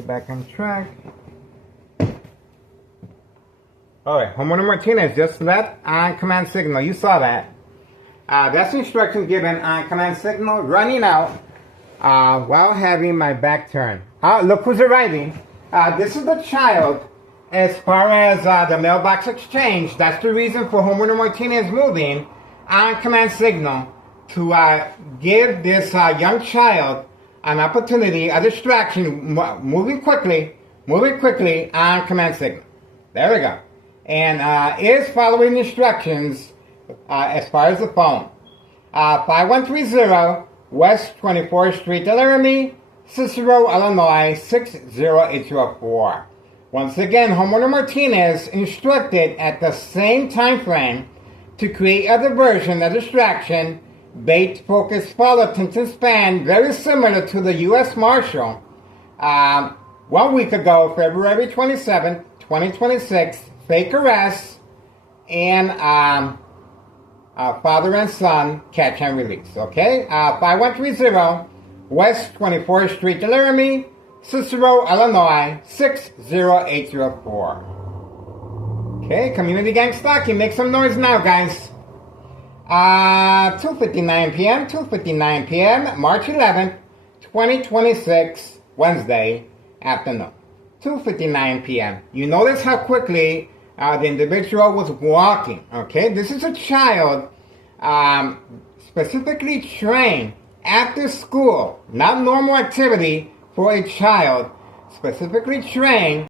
get back on track. Alright, Homeowner Martinez just left on command signal. You saw that. That's instruction given on command signal, running out while having my back turned. Look who's arriving. This is the child as far as the mailbox exchange. That's the reason for Homeowner Martinez moving on command signal to give this young child an opportunity, a distraction, moving quickly on command signal. There we go. And is following instructions as far as the phone. 5130 West 24th Street, Laramie, Cicero, Illinois, 60804. Once again, Homeowner Martinez instructed at the same time frame to create a diversion, a distraction, bait, focus, follow, attention span, very similar to the U.S. Marshal 1 week ago, February 27, 2026, fake arrest, and father and son catch and release. Okay? 5130 West 24th Street, Laramie, Cicero, Illinois, 60804. Okay, Community Gang Stalking, make some noise now, guys. 2:59 p.m., March 11th, 2026, Wednesday afternoon. 2:59 p.m. You notice how quickly the individual was walking, okay? This is a child specifically trained after school, not normal activity for a child, specifically trained